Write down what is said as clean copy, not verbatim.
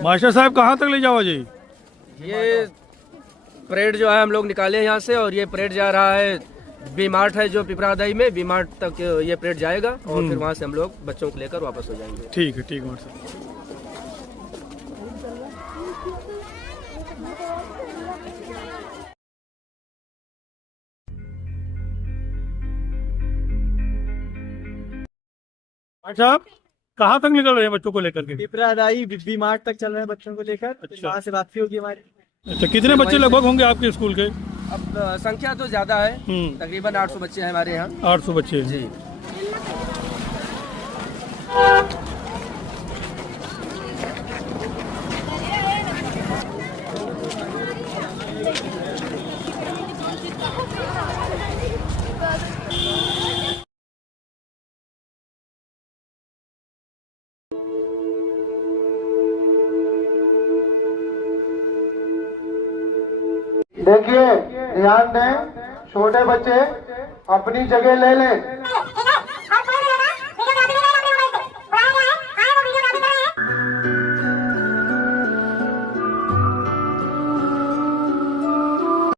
Master साहब कहाँ तक ले जाओ जी? ये परेड जो है हम लोग निकाले हैं यहाँ से, और ये परेड जा रहा है बी मार्ट है जो पिपरादाई में, बी मार्ट तक ये परेड जाएगा और फिर वहाँ से हम लोग बच्चों को लेकर वापस हो जाएंगे। ठीक है मास्टर साहब। साहब कहाँ तक निकल रहे हैं बच्चों को लेकर के? पिपरादाई बी मार्ट तक चल रहे हैं बच्चों को लेकर। अच्छा। वहाँ से वापसी होगी हमारी। अच्छा, कितने बच्चे लगभग होंगे आपके स्कूल के? अब संख्या तो ज्यादा है, तकरीबन 800 बच्चे हैं हमारे यहाँ। 800 बच्चे जी। देखिए, ध्यान दें, छोटे बच्चे अपनी जगह ले लें।